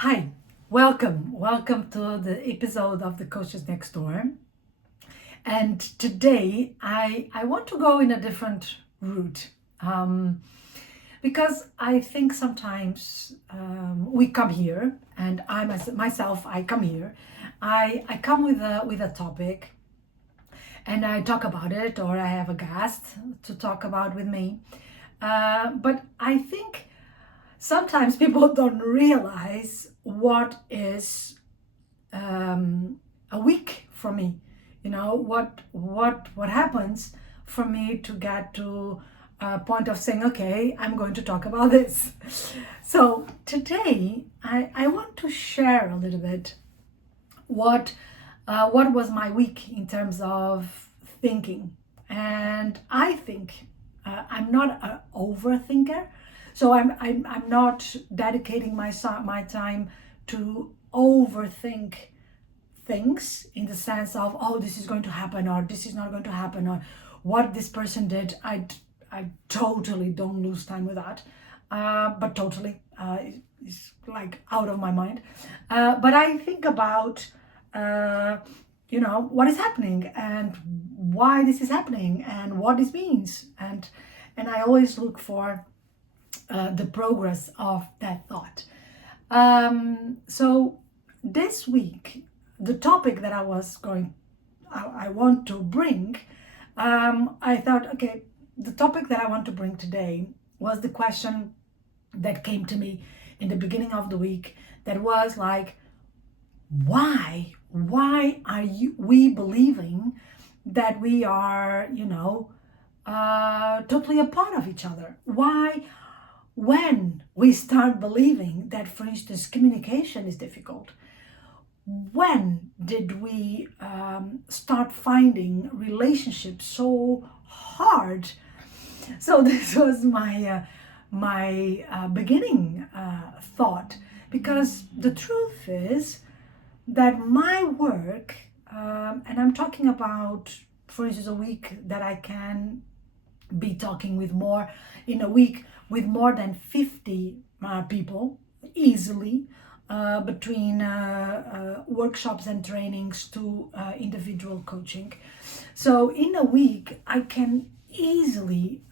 Hi, welcome to the episode of the Coaches Next Door. And today I want to go in a different route because I think sometimes we come here, and I come here. I come with a topic, and I talk about it, or I have a guest to talk about with me. But I think sometimes people don't realize what is a week for me. You know what happens for me to get to a point of saying, okay, I'm going to talk about this. So today I want to share a little bit what was my week in terms of thinking. And I think I'm not an overthinker, so I'm not dedicating my time to overthink things in the sense of, oh, this is going to happen, or this is not going to happen, or what this person did. I totally don't lose time with that, but totally it's like out of my mind. But I think about what is happening and why this is happening and what this means, and I always look for the progress of that thought. So this week, the topic that I want to bring, I thought, okay, the topic that I want to bring today was the question that came to me in the beginning of the week, that was like, why are we believing that we are totally a part of each other? Why, when we start believing that, for instance, communication is difficult, when did we start finding relationships so hard? So this was my beginning thought, because the truth is that my work, and I'm talking about, for instance, a week that I can be talking with more, in a week with more than 50 people easily, between workshops and trainings to individual coaching. So in a week I can easily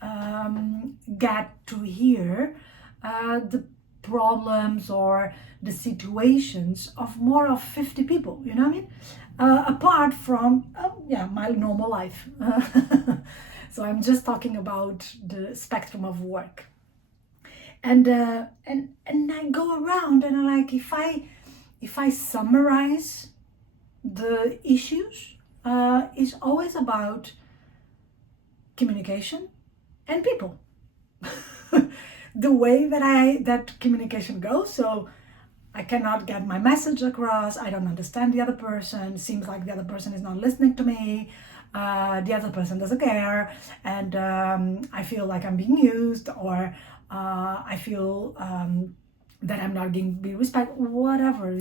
get to hear the problems or the situations of more of 50 people, you know what I mean? Apart from my normal life. So I'm just talking about the spectrum of work. And I go around and I'm like, if I summarize the issues, it's always about communication and people. The way that communication goes. So I cannot get my message across. I don't understand the other person. Seems like the other person is not listening to me. The other person doesn't care, and I feel like I'm being used, or I feel that I'm not being respected, whatever,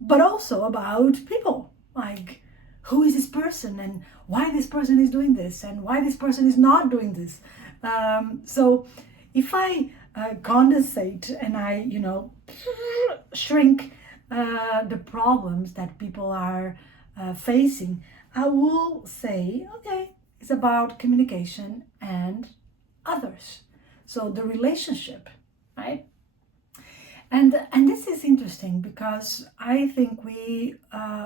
but also about people, like, who is this person and why this person is doing this and why this person is not doing this. So if I condensate and I shrink the problems that people are facing, I will say, okay, it's about communication and others. So the relationship, right? And this is interesting, because I think we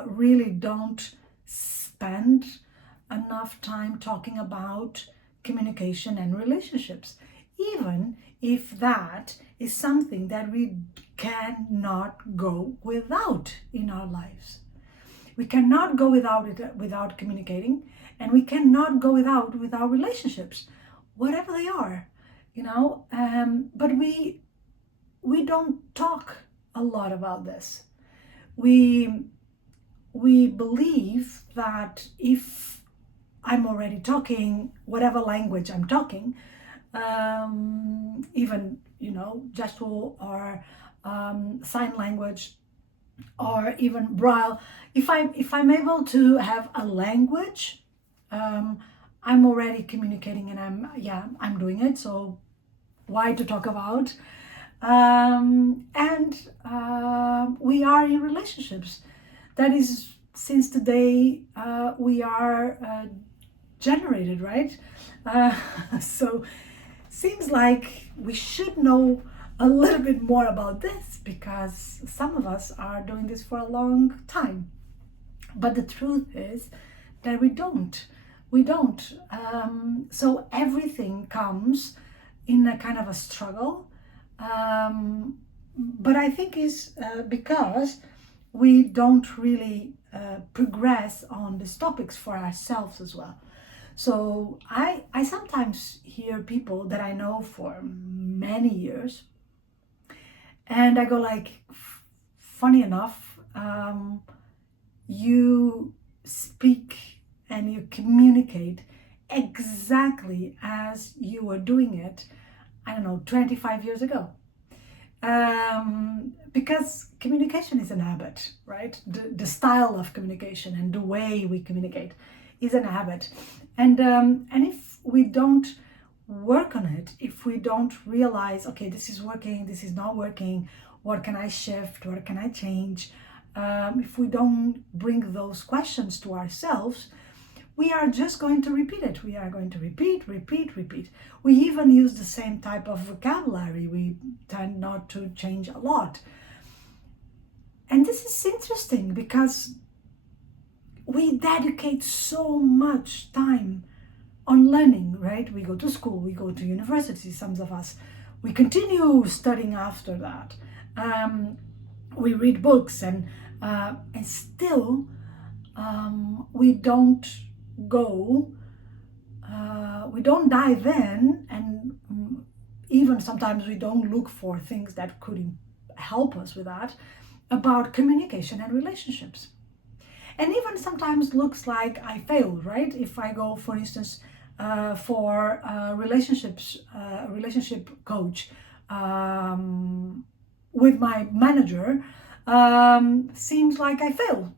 really don't spend enough time talking about communication and relationships, even if that is something that we cannot go without in our lives. We cannot go without it, without communicating, and we cannot go with our relationships, whatever they are, but we don't talk a lot about this. We believe that if I'm already talking whatever language I'm talking, even gestural or sign language, or even braille, if I'm able to have a language, I'm already communicating, and I'm doing it. So why to talk about and we are in relationships. That is since the day we are generated, right? So seems like we should know a little bit more about this, because some of us are doing this for a long time. But the truth is that we don't. We don't. So everything comes in a kind of a struggle. But I think is because we don't really progress on these topics for ourselves as well. So I sometimes hear people that I know for many years, and I go like, funny enough, you speak and you communicate exactly as you were doing it, I don't know, 25 years ago. Because communication is an habit, right? The style of communication and the way we communicate is an habit. And if we don't work on it, if we don't realize, okay, this is working, this is not working, what can I shift, what can I change? If we don't bring those questions to ourselves, we are just going to repeat it. We are going to repeat. We even use the same type of vocabulary. We tend not to change a lot. And this is interesting because we dedicate so much time on learning, right? We go to school, we go to university, some of us. We continue studying after that. We read books and still we don't go, we don't dive in, and even sometimes we don't look for things that could help us with that, about communication and relationships. And even sometimes looks like I failed, right? If I go, for instance, for relationships, relationship coach with my manager, seems like I failed.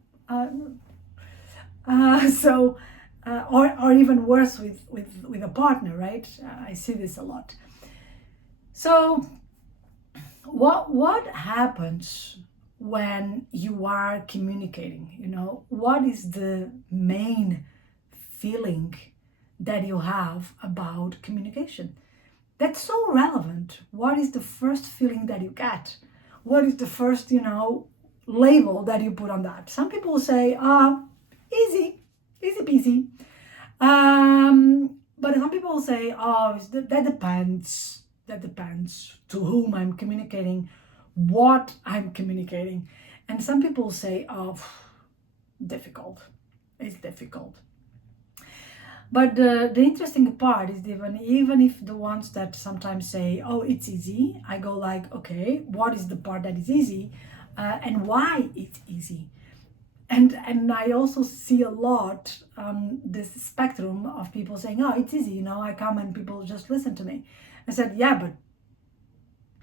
Or even worse with a partner, right? I see this a lot. So what happens when you are communicating? You know, what is the main feeling that you have about communication? That's so relevant. What is the first feeling that you get? What is the first, label that you put on that? Some people say, easy peasy. But some people say, that depends. That depends to whom I'm communicating, what I'm communicating. And some people say, difficult. It's difficult. But the interesting part is even if the ones that sometimes say, it's easy, I go like, okay, what is the part that is easy and why it's easy? And I also see a lot this spectrum of people saying, it's easy, I come and people just listen to me. I said, yeah, but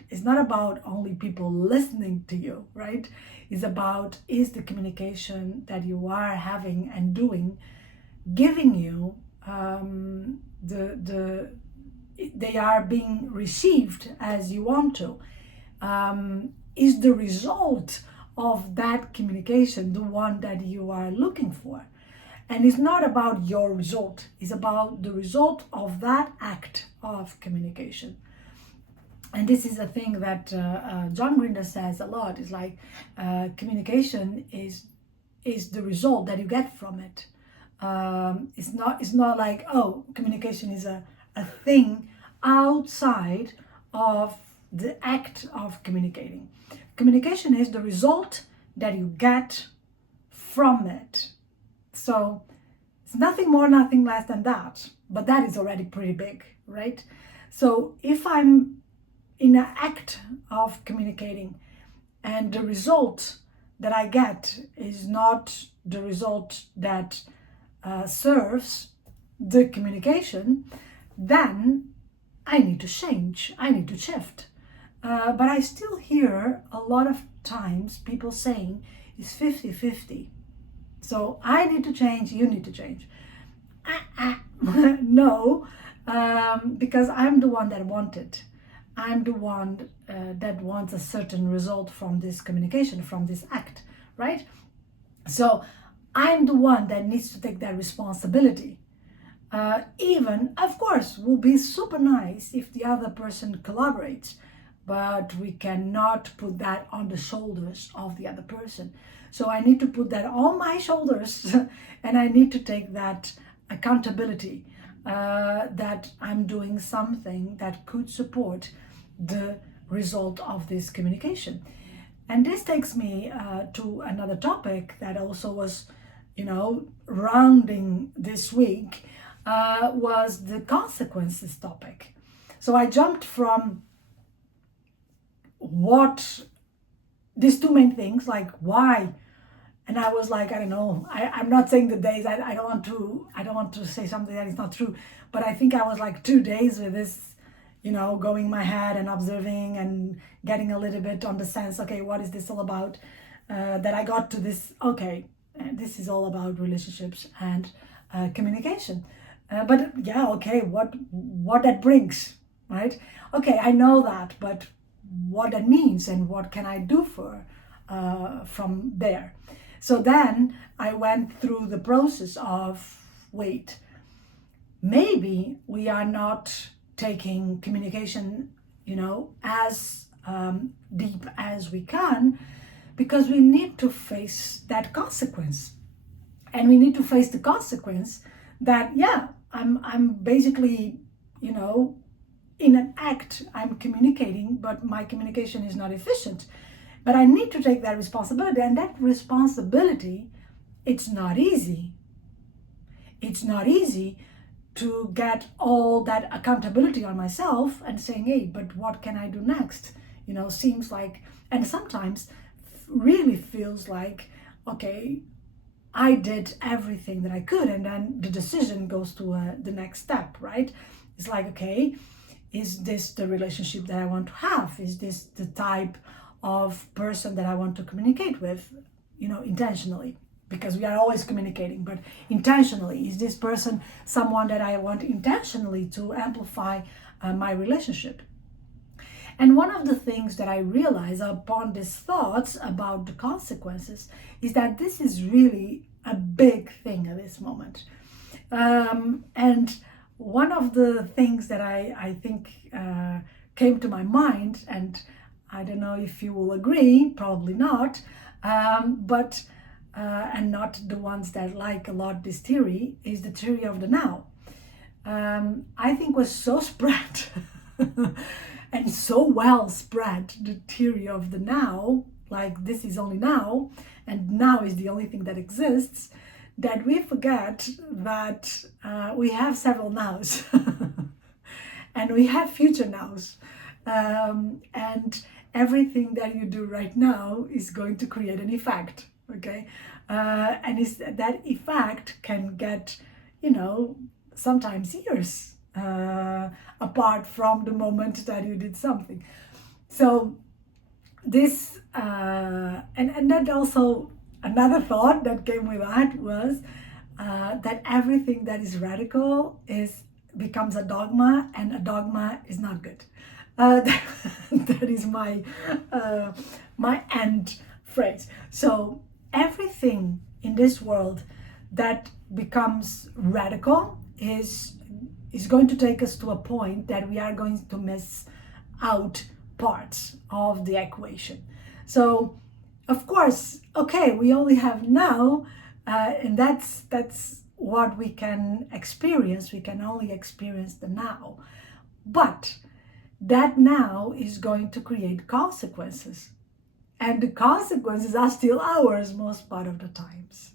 it's not about only people listening to you, right? It's about, is the communication that you are having and doing giving you they are being received as you want to? Is the result of that communication the one that you are looking for? And it's not about your result, it's about the result of that act of communication. And this is a thing that John Grinder says a lot. It's like communication is the result that you get from it. It's not like, communication is a thing outside of the act of communicating. Communication is the result that you get from it. So it's nothing more, nothing less than that. But that is already pretty big, right? So if I'm in an act of communicating and the result that I get is not the result that serves the communication, then I need to change, I need to shift. But I still hear a lot of times people saying it's 50-50. So I need to change, you need to change. No, because I'm the one that want it. I'm the one that wants a certain result from this communication, from this act, right? So I'm the one that needs to take that responsibility. Even, of course, will be super nice if the other person collaborates, but we cannot put that on the shoulders of the other person. So I need to put that on my shoulders and I need to take that accountability that I'm doing something that could support the result of this communication. And this takes me to another topic that also was, rounding this week, was the consequences topic. So I jumped from what these two main things, like why, and I was like, I don't know, I'm not saying the days, I don't want to say something that is not true, but I think I was like 2 days with this, going my head and observing and getting a little bit on the sense, okay, what is this all about? That I got to this, okay, this is all about relationships and communication. But yeah, okay, what that brings, right? Okay, I know that, but what that means and what can I do from there? So then I went through the process of, wait, maybe we are not taking communication, as deep as we can, because we need to face that consequence. And we need to face the consequence that, yeah, I'm basically, in an act, I'm communicating, but my communication is not efficient. But I need to take that responsibility, and that responsibility, it's not easy. It's not easy to get all that accountability on myself and saying, hey, but what can I do next? Seems like, and sometimes really feels like, okay, I did everything that I could, and then the decision goes to the next step, right? It's like, okay, is this the relationship that I want to have? Is this the type of person that I want to communicate with, intentionally? Because we are always communicating, but intentionally, is this person someone that I want intentionally to amplify my relationship? And one of the things that I realize upon these thoughts about the consequences is that this is really a big thing at this moment. And one of the things that I think came to my mind, and I don't know if you will agree, probably not, but and not the ones that like a lot this theory, is the theory of the now. I think was so spread and so well spread, the theory of the now, like this is only now, and now is the only thing that exists, that we forget that we have several nows and we have future nows, and everything that you do right now is going to create an effect, okay? And that effect can get, sometimes years apart from the moment that you did something. So this, and that also, another thought that came with that was that everything that is radical becomes a dogma, and a dogma is not good. That is my end phrase. So everything in this world that becomes radical is going to take us to a point that we are going to miss out parts of the equation. So of course, okay, we only have now, and that's what we can experience. We can only experience the now, but that now is going to create consequences, and the consequences are still ours most part of the times.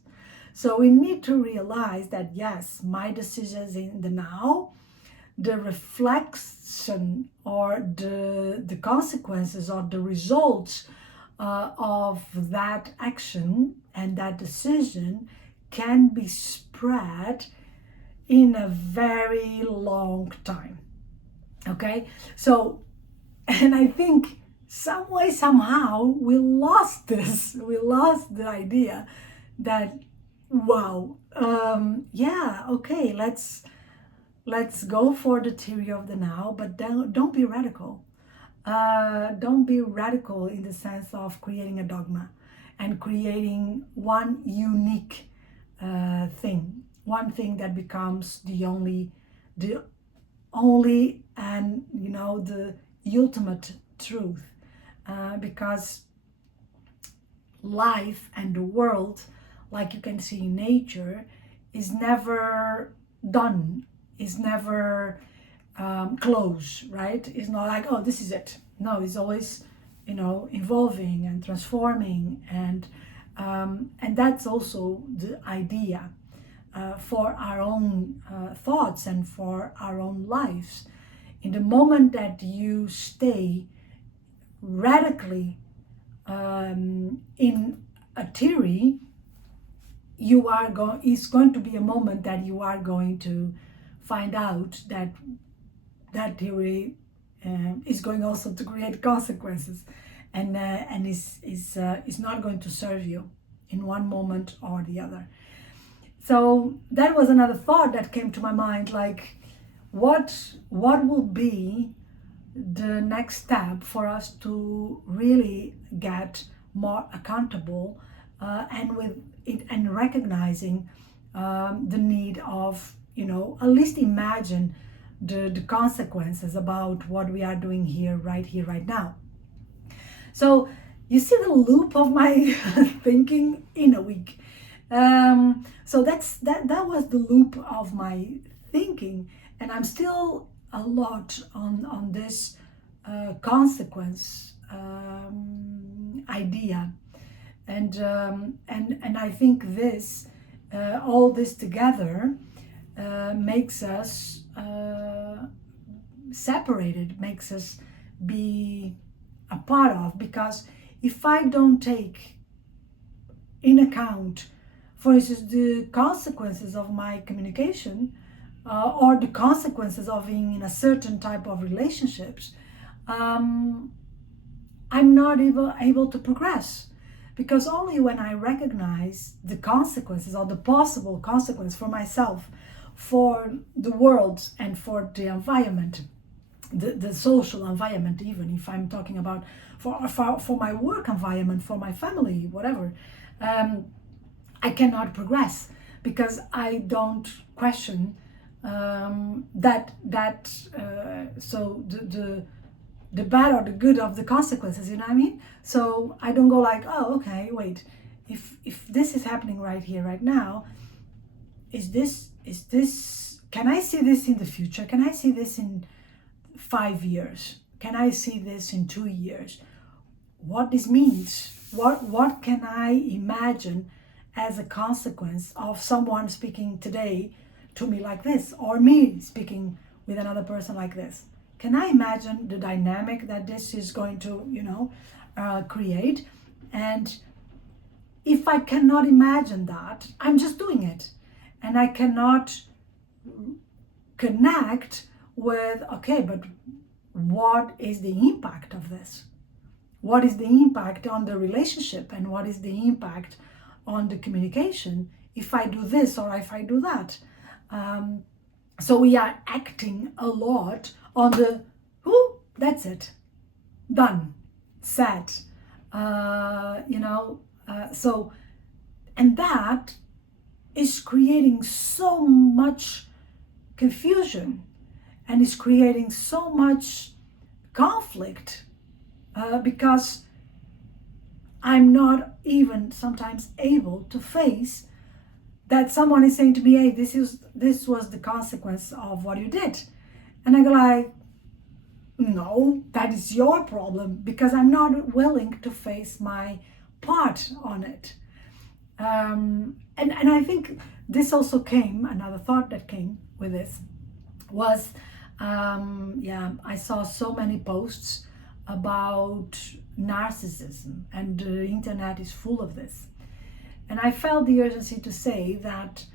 So we need to realize that yes, my decisions in the now, the reflection or the consequences or the results of that action and that decision can be spread in a very long time. Okay, so, and I think some way, somehow, we lost this. We lost the idea that, wow, yeah, okay, let's go for the theory of the now, but don't be radical. don't be radical in the sense of creating a dogma and creating one unique thing, one thing that becomes the only and the ultimate truth, because life and the world, like you can see in nature, is never done, is never close, right? It's not like, oh, this is it. No, it's always evolving and transforming, and that's also the idea for our own thoughts and for our own lives. In the moment that you stay radically in a theory, it's going to be a moment that you are going to find out that theory is going also to create consequences, and is not going to serve you in one moment or the other. So that was another thought that came to my mind, like what will be the next step for us to really get more accountable, and with it, and recognizing the need of at least imagine the consequences about what we are doing here, right now. So you see the loop of my thinking in a week. So that was the loop of my thinking, and I'm still a lot on this consequence idea, and I think this all this together makes us separated, makes us be a part of, because if I don't take in account, for instance, the consequences of my communication, or the consequences of being in a certain type of relationships, I'm not able to progress, because only when I recognize the consequences or the possible consequence for myself, for the world, and for the environment, the social environment, even if I'm talking about for my work environment, for my family, whatever, I cannot progress, because I don't question so the bad or the good of the consequences, you know what I mean? So I don't go like, oh, okay, wait, if this is happening right here, right now, is this, can I see this in the future? Can I see this in 5 years? Can I see this in 2 years? What this means? What can I imagine as a consequence of someone speaking today to me like this, or me speaking with another person like this? Can I imagine the dynamic that this is going to, create? And if I cannot imagine that, I'm just doing it, and I cannot connect with, okay, but what is the impact of this? What is the impact on the relationship, and what is the impact on the communication if I do this or if I do that? So we are acting a lot on the, that's it, done, said, so, and that is creating so much confusion, and is creating so much conflict, because I'm not even sometimes able to face that someone is saying to me, hey, this was the consequence of what you did. And I go like, no, that is your problem, because I'm not willing to face my part on it. And I think this also came, another thought that came with this was, I saw so many posts about narcissism, and the internet is full of this. And I felt the urgency to say that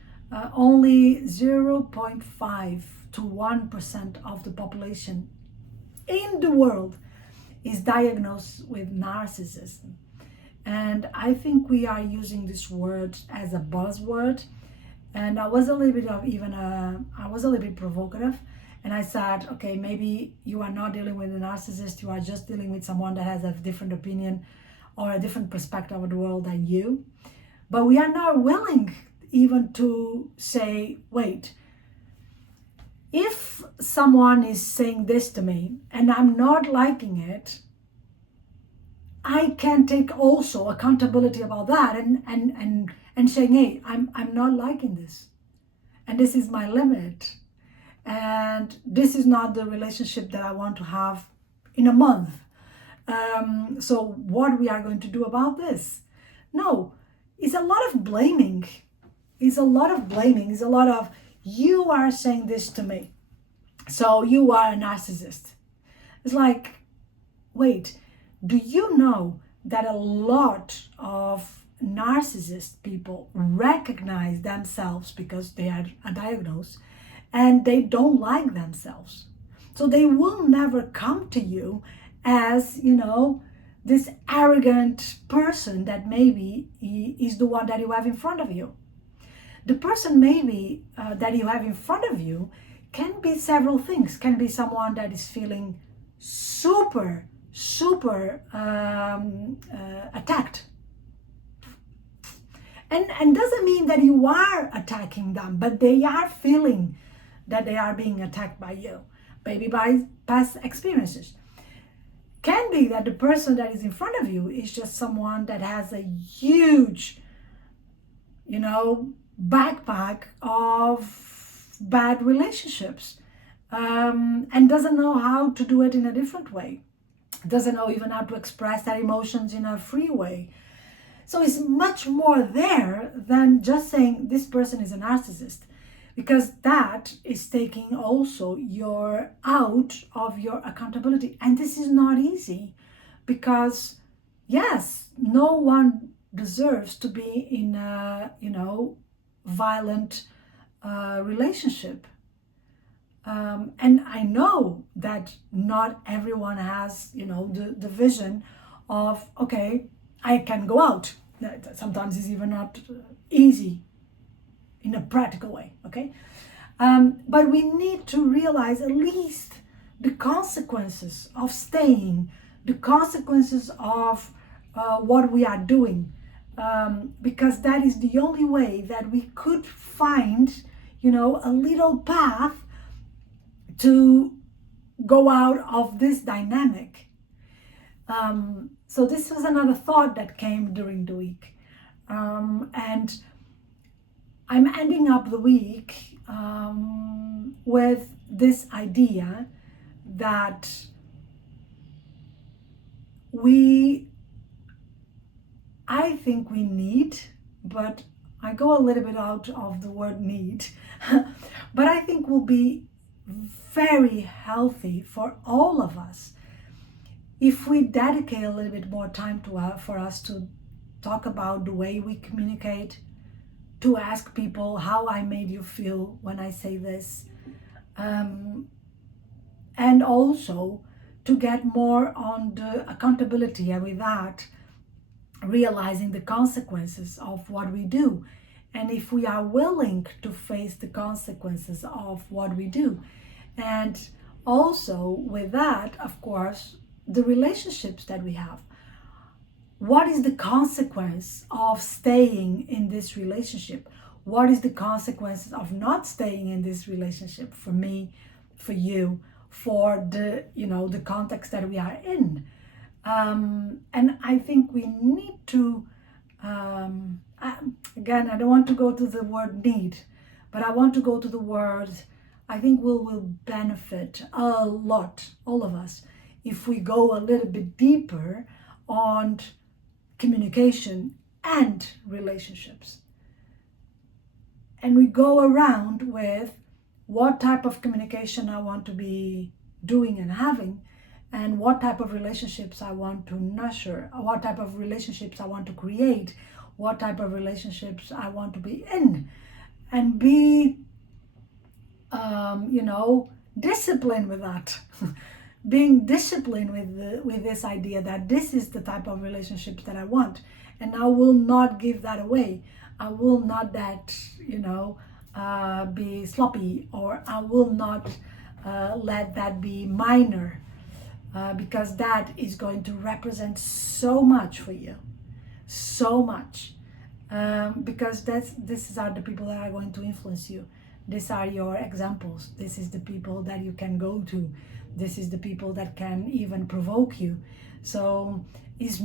only 0.5 to 1% of the population in the world is diagnosed with narcissism. And I think we are using this word as a buzzword. And I was a little bit provocative, and I said, okay, maybe you are not dealing with a narcissist, you are just dealing with someone that has a different opinion or a different perspective of the world than you. But we are not willing even to say, wait, if someone is saying this to me and I'm not liking it, I can take also accountability about that and saying, hey, I'm not liking this. And this is my limit. And this is not the relationship that I want to have in a month. So what we are going to do about this? No, it's a lot of blaming. It's a lot of blaming. It's a lot of, you are saying this to me, so you are a narcissist. It's like, wait, do you know that a lot of narcissist people recognize themselves because they are diagnosed and they don't like themselves? So they will never come to you as, this arrogant person that maybe is the one that you have in front of you. The person maybe that you have in front of you can be several things. Can be someone that is feeling super attacked. And doesn't mean that you are attacking them, but they are feeling that they are being attacked by you, maybe by past experiences. Can be that the person that is in front of you is just someone that has a huge, backpack of bad relationships, and doesn't know how to do it in a different way. Doesn't know even how to express their emotions in a free way. So it's much more there than just saying this person is a narcissist, because that is taking also your out of your accountability. And this is not easy, because yes, no one deserves to be in a, violent relationship. And I know that not everyone has, the vision of, okay, I can go out. Sometimes it's even not easy in a practical way, okay? But we need to realize at least the consequences of staying, the consequences of what we are doing, because that is the only way that we could find, a little path to go out of this dynamic. So this was another thought that came during the week. And I'm ending up the week with this idea that I think we need, but I go a little bit out of the word need, but I think will be very healthy for all of us if we dedicate a little bit more time for us to talk about the way we communicate, to ask people how I made you feel when I say this, and also to get more on the accountability, and with that realizing the consequences of what we do, and if we are willing to face the consequences of what we do. And also with that, of course, the relationships that we have. What is the consequence of staying in this relationship? What is the consequences of not staying in this relationship for me, for you, for the, the context that we are in? And I think we need to, again, I don't want to go to the word need, but I want to go to the word, I think will benefit a lot, all of us, if we go a little bit deeper on communication and relationships. And we go around with what type of communication I want to be doing and having, and what type of relationships I want to nurture, what type of relationships I want to create, what type of relationships I want to be in, and be, disciplined with that. Being disciplined with this idea that this is the type of relationships that I want, and I will not give that away. I will not be sloppy, or I will not let that be minor, because that is going to represent so much for you, so much. Because these are the people that are going to influence you. These are your examples. This is the people that you can go to. This is the people that can even provoke you. So it's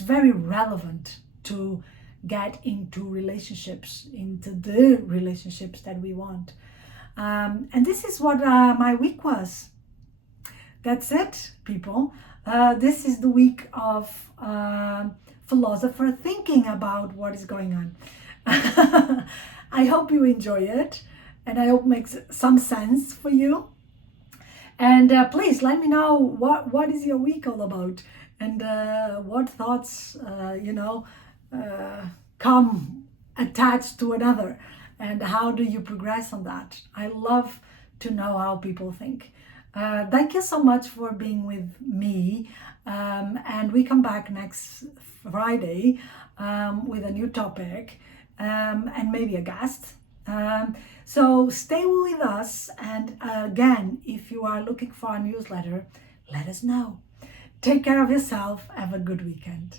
very relevant to get into relationships, into the relationships that we want. And this is what my week was. That's it, people. This is the week of Philosopher, thinking about what is going on. I hope you enjoy it, and I hope it makes some sense for you. And please let me know what is your week all about, and what thoughts come attached to another, and how do you progress on that. I love to know how people think. Thank you so much for being with me, and we come back next Friday with a new topic, and maybe a guest. So stay with us, and again, if you are looking for a newsletter, let us know. Take care of yourself. Have a good weekend.